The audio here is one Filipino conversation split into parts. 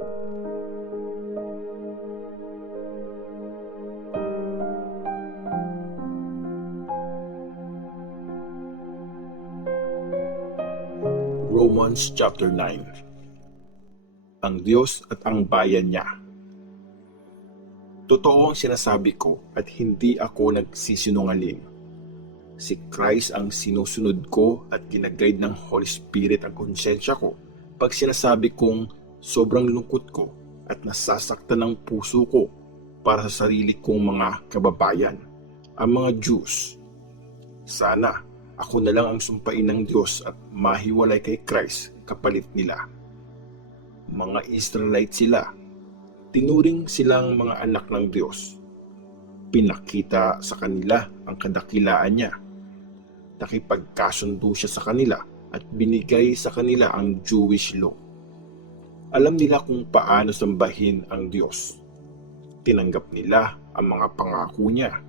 Romans chapter 9. Ang Diyos at ang bayan niya. Totoo ang sinasabi ko at hindi ako nagsisinungaling. Si Christ ang sinusunod ko at ginaguide ng Holy Spirit ang konsensya ko pag sinasabi kong sobrang lungkot ko at nasasaktan ng puso ko para sa sarili kong mga kababayan, ang mga Jews. Sana ako na lang ang sumpain ng Diyos at mahiwalay kay Christ kapalit nila. Mga Israelite sila. Tinuring silang mga anak ng Diyos. Pinakita sa kanila ang kadakilaan niya. Nakipagkasundo siya sa kanila at binigay sa kanila ang Jewish law. Alam nila kung paano sambahin ang Diyos. Tinanggap nila ang mga pangako niya.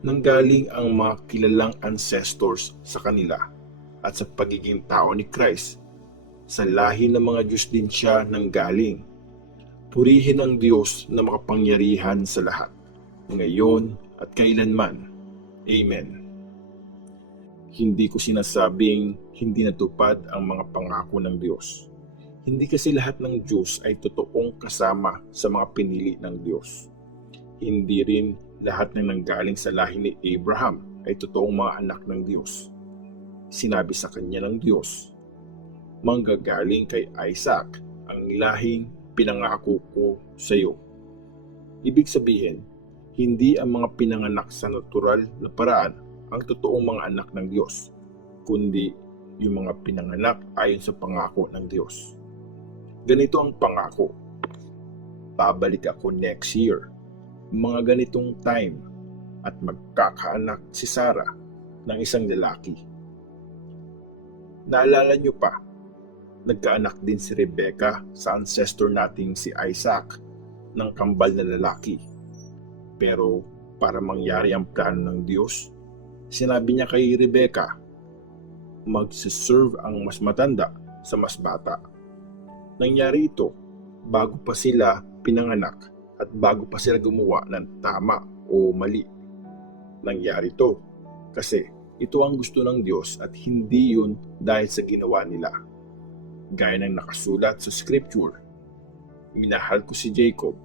Nanggaling ang mga kilalang ancestors sa kanila at sa pagiging tao ni Christ. Sa lahi ng mga Diyos din siya nanggaling. Purihin ang Diyos na makapangyarihan sa lahat, ngayon at kailanman. Amen. Hindi ko sinasabing hindi natupad ang mga pangako ng Diyos. Hindi kasi lahat ng Diyos ay totoong kasama sa mga pinili ng Diyos. Hindi rin lahat ng nanggaling sa lahi ni Abraham ay totoong mga anak ng Diyos. Sinabi sa kanya ng Diyos, manggagaling kay Isaac ang lahing pinangako ko sa iyo. Ibig sabihin, hindi ang mga pinanganak sa natural na paraan ang totoong mga anak ng Diyos, kundi yung mga pinanganak ayon sa pangako ng Diyos. Ganito ang pangako. Babalik ako next year, mga ganitong time, at magkakaanak si Sarah ng isang lalaki. Naalala niyo pa, nagkaanak din si Rebecca sa ancestor nating si Isaac ng kambal na lalaki. Pero para mangyari ang plano ng Diyos, sinabi niya kay Rebecca, magsiserve ang mas matanda sa mas bata. Nangyari ito bago pa sila pinanganak at bago pa sila gumawa ng tama o mali. Nangyari ito kasi ito ang gusto ng Diyos at hindi yun dahil sa ginawa nila. Gaya ng nakasulat sa scripture, minahal ko si Jacob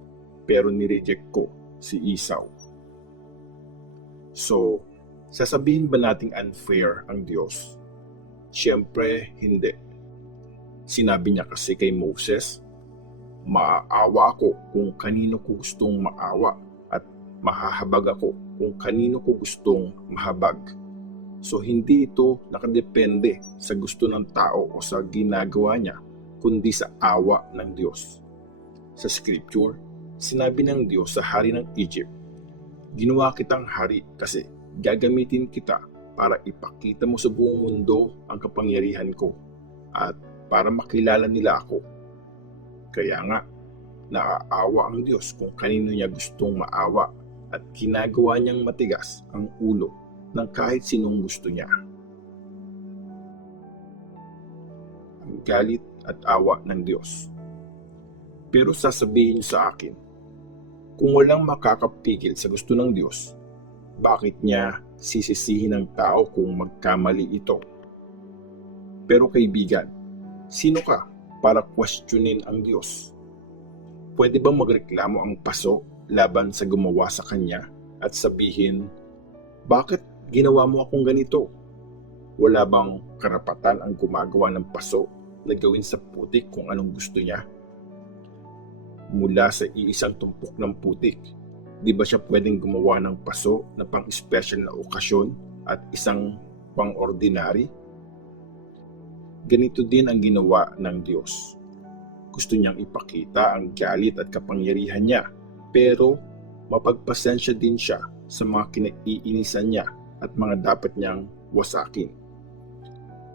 pero nireject ko si Esau. So, sasabihin ba nating unfair ang Diyos? Siyempre, hindi. Sinabi niya kasi kay Moses, maaawa ako kung kanino ko gustong maawa at mahahabag ako kung kanino ko gustong mahabag. So hindi ito nakadepende sa gusto ng tao o sa ginagawa niya, kundi sa awa ng Diyos. Sa scripture, sinabi ng Diyos sa hari ng Egypt, ginawa kitang hari kasi gagamitin kita para ipakita mo sa buong mundo ang kapangyarihan ko at para makilala nila ako. Kaya nga, naaawa ang Diyos kung kanino niya gustong maawa at ginagawa niyang matigas ang ulo ng kahit sinong gusto niya. Ang galit at awa ng Diyos. Pero sasabihin niyo sa akin, kung walang makakapigil sa gusto ng Diyos, bakit niya sisisihin ng tao kung magkamali ito? Pero kaibigan, sino ka para questionin ang Diyos? Pwede bang magreklamo ang paso laban sa gumawa sa kanya at sabihin, bakit ginawa mo akong ganito? Wala bang karapatan ang gumagawa ng paso na gawin sa putik kung anong gusto niya? Mula sa iisang tumpok ng putik, di ba siya pwedeng gumawa ng paso na pang-special na okasyon at isang pang-ordinary? Ganito din ang ginawa ng Diyos. Gusto niyang ipakita ang galit at kapangyarihan niya, pero mapagpasensya din siya sa mga kinaiinisan niya at mga dapat niyang wasakin.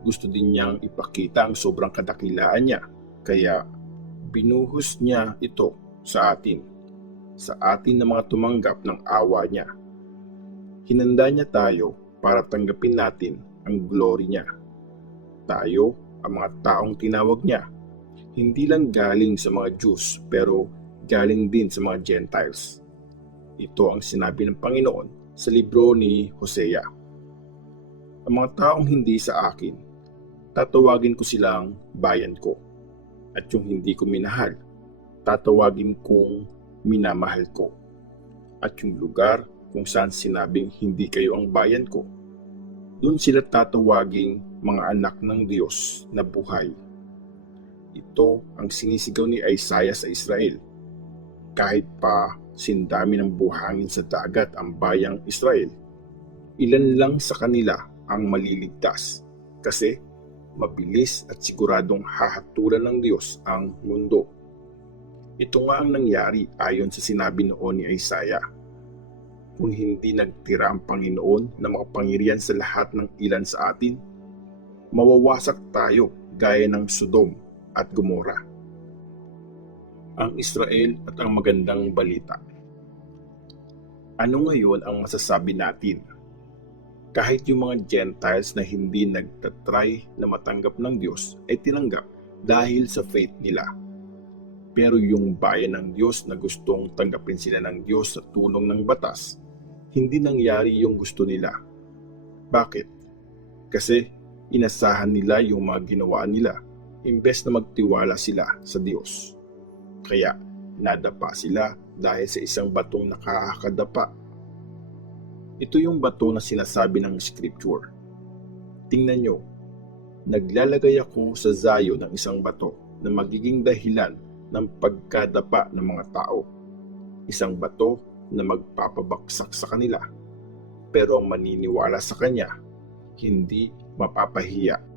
Gusto din niyang ipakita ang sobrang kadakilaan niya, kaya binuhos niya ito sa atin na mga tumanggap ng awa niya. Hinanda niya tayo para tanggapin natin ang glory niya. Tayo, ang mga taong tinawag niya, Hindi lang galing sa mga Jews pero galing din sa mga Gentiles. Ito ang sinabi ng Panginoon sa libro ni Hosea. Ang mga taong hindi sa akin, tatawagin ko silang bayan ko. At yung hindi ko minahal, tatawagin kong minamahal ko. At yung lugar kung saan sinabing hindi kayo ang bayan ko, doon sila tatawaging mga anak ng Diyos na buhay. Ito ang sinisigaw ni Isaiah sa Israel. Kahit pa sindami ng buhangin sa dagat ang bayang Israel, ilan lang sa kanila ang maliligtas kasi mabilis at siguradong hahatulan ng Diyos ang mundo. Ito nga ang nangyari ayon sa sinabi noon ni Isaiah. Kung hindi nagtira ang Panginoon na makapangyarihan sa lahat ng ilan sa atin, mawawasak tayo gaya ng Sodom at Gomora. Ang Israel at ang magandang balita. Ano ngayon ang masasabi natin? Kahit yung mga Gentiles na hindi nagtatry na matanggap ng Diyos ay tinanggap dahil sa faith nila. Pero yung bayan ng Diyos na gustong tanggapin sila ng Diyos sa tulong ng batas, hindi nangyari yung gusto nila. Bakit? Kasi inasahan nila yung mga ginawa nila imbes na magtiwala sila sa Diyos. Kaya nadapa sila dahil sa isang batong nakakadapa. Ito yung bato na sinasabi ng Scripture. Tingnan nyo, naglalagay ako sa Zion ng isang bato na magiging dahilan ng pagkadapa ng mga tao. Isang bato na magpapabaksak sa kanila. Pero ang maniniwala sa kanya, hindi mapapahiya.